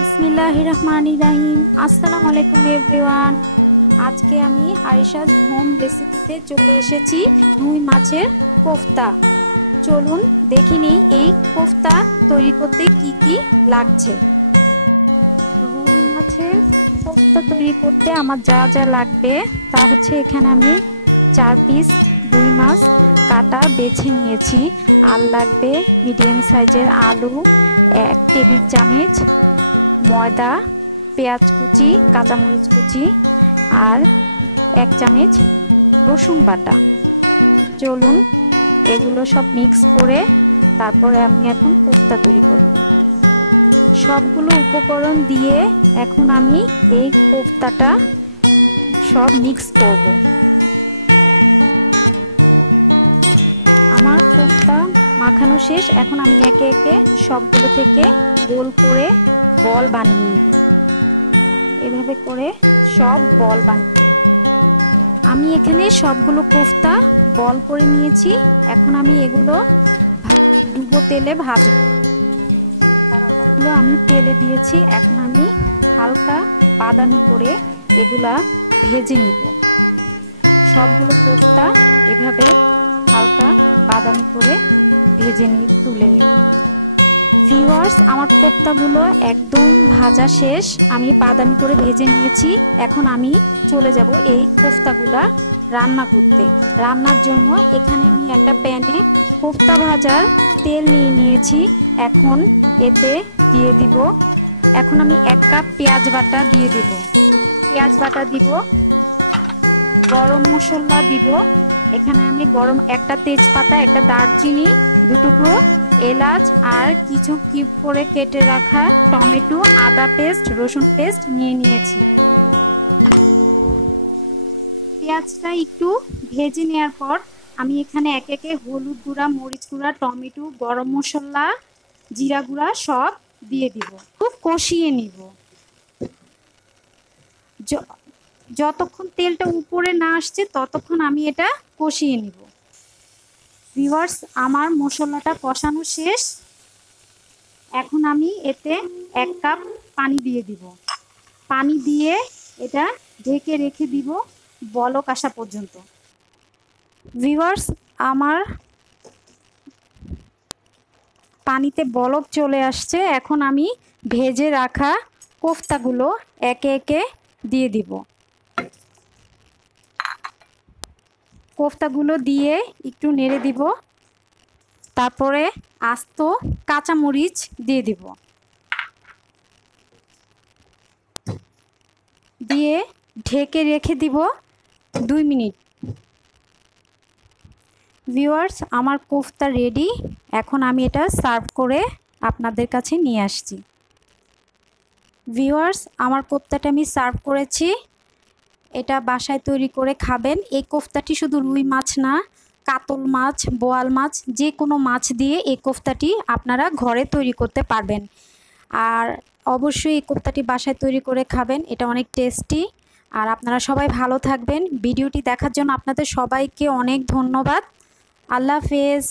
बिस्मिल्लाहिर्रहमानिर्रहीम। अस्सलामु आलैकुम एवरीवन। आज के आमी आयशाज होम रेसिपिते चले एसेছি রুই মাছের কোফতা। চলুন দেখে নিই এই কোফতা তৈরি করতে কি কি লাগছে। রুই মাছের কোফতা তৈরি করতে আমার যা যা লাগবে তা হচ্ছে এখানে আমি 4 পিস রুই মাছ কাটা বেছে নিয়েছি। আর লাগবে মিডিয়াম সাইজের আলু 1 টেবিল চামচ, ময়দা, পেঁয়াজ কুচি, কাঁচামরিচ কুচি আর 1 চামচ রসুন বাটা। চলুন এগুলো সব মিক্স করে তারপরে আমি এখন কোফতা তৈরি করব। সবগুলো উপকরণ দিয়ে এখন আমি এই কোফতাটা সব মিক্স করব। আমার কোফতা মাখানো শেষ। এখন আমি একে একে সবগুলো থেকে গোল করে বল বানিয়ে নিব। এভাবে করে সব বল বানিয়ে আমি এখানে সবগুলো কোফতা বল করে নিয়েছি। এখন আমি এগুলো ডুবো তেলে ভাজবো। তারপরে আমি তেলে দিয়েছি। এখন আমি হালকা বাদামি করে এগুলা ভেজে নিব। সবগুলো কোফতা এভাবে হালকা বাদামি করে ভেজে নিয়ে তুলে নিব। ভিউয়ার্স, আমার কোফতাগুলো একদম ভাজা শেষ। আমি বাদামি করে ভেজে নিয়েছি। এখন আমি চলে যাব এই কোফতাগুলা রান্না করতে। রান্নার জন্য এখানে আমি একটা প্যানে কোফতা ভাজার তেল নিয়েছি। এখন এতে দিয়ে দিব, এখন আমি 1 কাপ পেঁয়াজ বাটা দিয়ে দিব। পেঁয়াজ বাটা দিব, গরম মশলা দিব। এখানে আমি একটা তেজপাতা, একটা দারচিনি, 2 টুকরো এলাচ আর কিছু কিউব করে কেটে রাখা টমেটো, আদা পেস্ট, রসুন পেস্ট নিয়েছি। পেঁয়াজটা একটু ভেজে নেওয়ার পর আমি এখানে একে একে হলুদ গুঁড়া, মরিচ গুঁড়া, টমেটো, গরম মশলা, জিরা গুঁড়া সব দিয়ে দিব। খুব কষিয়ে নিব। যতক্ষণ তেলটা উপরে না আসছে ততক্ষণ আমি এটা কষিয়ে নিব। ভিউয়ার্স, আমার মশলাটা কষানো শেষ। এখন আমি এতে 1 কাপ পানি দিয়ে দিব। পানি দিয়ে এটা ঢেকে রেখে দিব বলক আসা পর্যন্ত। ভিউয়ার্স, আমার পানিতে বলক চলে আসছে। এখন আমি ভেজে রাখা কোফতাগুলো একে একে দিয়ে দিব। কোফতাগুলো দিয়ে একটু নেড়ে দিব। তারপরে আস্ত কাঁচামরিচ দিয়ে দিব। দিয়ে ঢেকে রেখে দিব 2 মিনিট। ভিউয়ার্স, আমার কোফতা রেডি। এখন আমি এটা সার্ভ করে আপনাদের কাছে নিয়ে আসছি। ভিউয়ার্স, আমার কোফতাটা আমি সার্ভ করেছি। এটা বাসায় তৈরি করে খাবেন। এই কোফতাটি শুধু রুই মাছ না, কাতল মাছ, বোয়াল মাছ, যে কোনো মাছ দিয়ে এই কোফতাটি আপনারা ঘরে তৈরি করতে পারবেন। আর অবশ্যই এই কোফতাটি বাসায় তৈরি করে খাবেন। এটা অনেক টেস্টি। আর আপনারা সবাই ভালো থাকবেন। ভিডিওটি দেখার জন্য আপনাদের সবাইকে অনেক ধন্যবাদ। আল্লাহ হাফেজ।